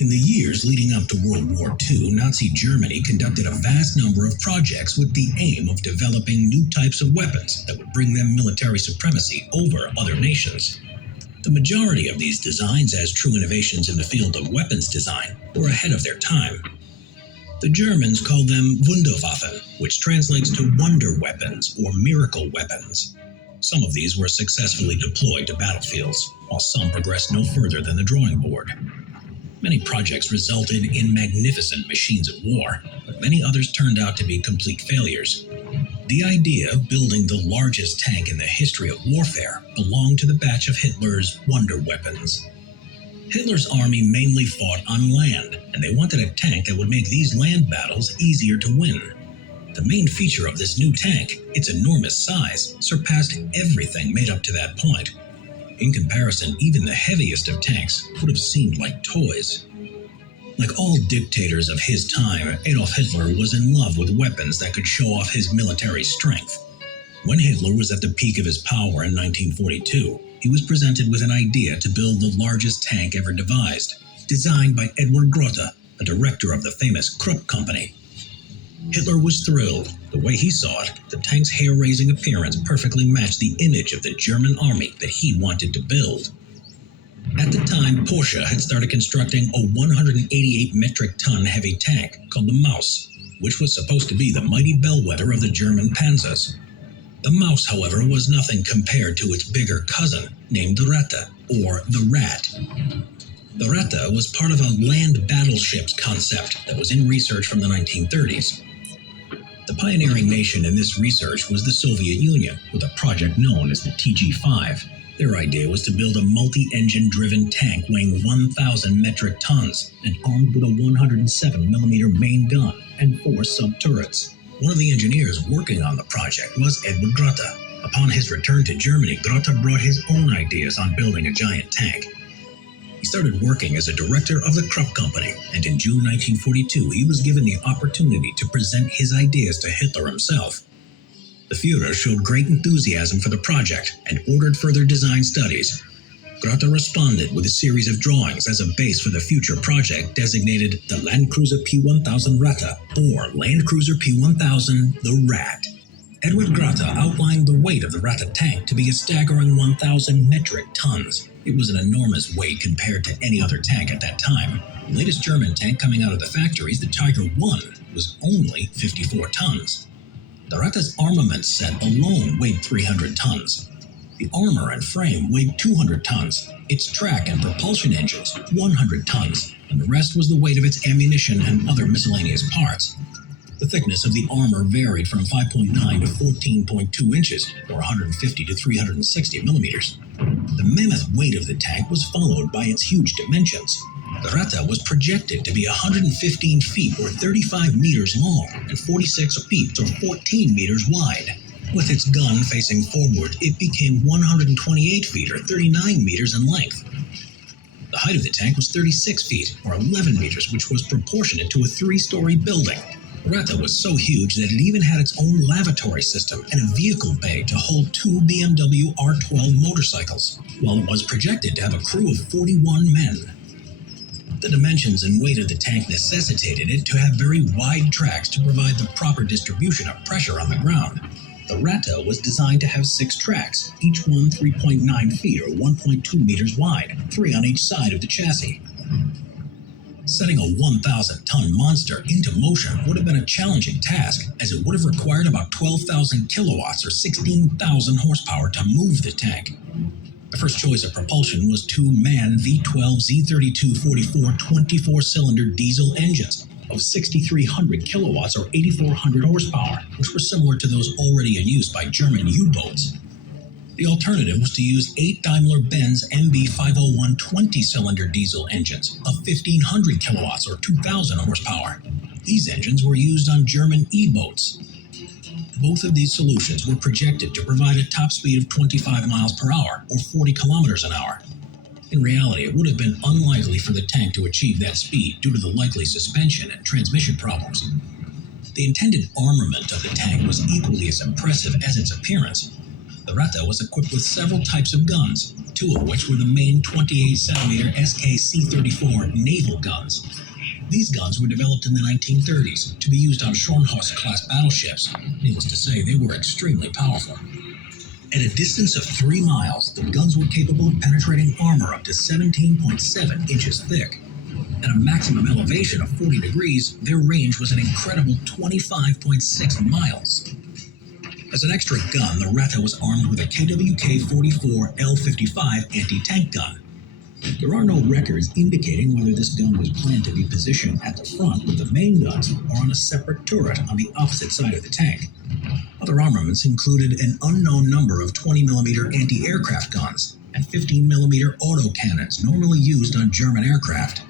In the years leading up to World War II, Nazi Germany conducted a vast number of projects with the aim of developing new types of weapons that would bring them military supremacy over other nations. The majority of these designs, as true innovations in the field of weapons design, were ahead of their time. The Germans called them Wunderwaffen, which translates to wonder weapons or miracle weapons. Some of these were successfully deployed to battlefields, while some progressed no further than the drawing board. Many projects resulted in magnificent machines of war, but many others turned out to be complete failures. The idea of building the largest tank in the history of warfare belonged to the batch of Hitler's wonder weapons. Hitler's army mainly fought on land, and they wanted a tank that would make these land battles easier to win. The main feature of this new tank, its enormous size, surpassed everything made up to that point. In comparison, even the heaviest of tanks would have seemed like toys. Like all dictators of his time, Adolf Hitler was in love with weapons that could show off his military strength. When Hitler was at the peak of his power in 1942, he was presented with an idea to build the largest tank ever devised, designed by Edward Grote, a director of the famous Krupp Company. Hitler was thrilled. The way he saw it, the tank's hair-raising appearance perfectly matched the image of the German army that he wanted to build. At the time, Porsche had started constructing a 188 metric ton heavy tank called the Maus, which was supposed to be the mighty bellwether of the German panzers. The Maus, however, was nothing compared to its bigger cousin, named the Ratte, or the Rat. The Ratte was part of a land battleships concept that was in research from the 1930s. The pioneering nation in this research was the Soviet Union, with a project known as the TG-5. Their idea was to build a multi-engine-driven tank weighing 1,000 metric tons and armed with a 107mm main gun and 4 sub-turrets. One of the engineers working on the project was Edward Grote. Upon his return to Germany, Grote brought his own ideas on building a giant tank. He started working as a director of the Krupp Company, and in June 1942 he was given the opportunity to present his ideas to Hitler himself. The Führer showed great enthusiasm for the project and ordered further design studies. Grote responded with a series of drawings as a base for the future project designated the Landcruiser P1000 Ratte, or Landcruiser P1000 the Rat. Edward Grote outlined the weight of the Ratte tank to be a staggering 1,000 metric tons. It was an enormous weight compared to any other tank at that time. The latest German tank coming out of the factories, the Tiger I, was only 54 tons. The Ratte's armament set alone weighed 300 tons. The armor and frame weighed 200 tons, its track and propulsion engines 100 tons, and the rest was the weight of its ammunition and other miscellaneous parts. The thickness of the armor varied from 5.9 to 14.2 inches, or 150 to 360 millimeters. The mammoth weight of the tank was followed by its huge dimensions. The Ratte was projected to be 115 feet, or 35 meters long, and 46 feet, or 14 meters wide. With its gun facing forward, it became 128 feet, or 39 meters in length. The height of the tank was 36 feet, or 11 meters, which was proportionate to a 3-story building. The Ratte was so huge that it even had its own lavatory system and a vehicle bay to hold 2 BMW R12 motorcycles, while it was projected to have a crew of 41 men. The dimensions and weight of the tank necessitated it to have very wide tracks to provide the proper distribution of pressure on the ground. The Ratte was designed to have 6 tracks, each one 3.9 feet or 1.2 meters wide, 3 on each side of the chassis. Setting a 1,000-ton monster into motion would have been a challenging task, as it would have required about 12,000 kilowatts or 16,000 horsepower to move the tank. The first choice of propulsion was 2 MAN V12 Z3244 24-cylinder diesel engines of 6,300 kilowatts or 8,400 horsepower, which were similar to those already in use by German U-boats. The alternative was to use 8 Daimler-Benz MB501 20-cylinder diesel engines of 1,500 kilowatts or 2,000 horsepower. These engines were used on German E-boats. Both of these solutions were projected to provide a top speed of 25 miles per hour or 40 kilometers an hour. In reality, it would have been unlikely for the tank to achieve that speed due to the likely suspension and transmission problems. The intended armament of the tank was equally as impressive as its appearance. The Retta was equipped with several types of guns, two of which were the main 28cm SKC-34 naval guns. These guns were developed in the 1930s to be used on Scharnhorst-class battleships. Needless to say, they were extremely powerful. At a distance of 3 miles, the guns were capable of penetrating armor up to 17.7 inches thick. At a maximum elevation of 40 degrees, their range was an incredible 25.6 miles. As an extra gun, the Retta was armed with a KWK-44 L-55 anti-tank gun. There are no records indicating whether this gun was planned to be positioned at the front with the main guns or on a separate turret on the opposite side of the tank. Other armaments included an unknown number of 20mm anti-aircraft guns and 15mm autocannons normally used on German aircraft.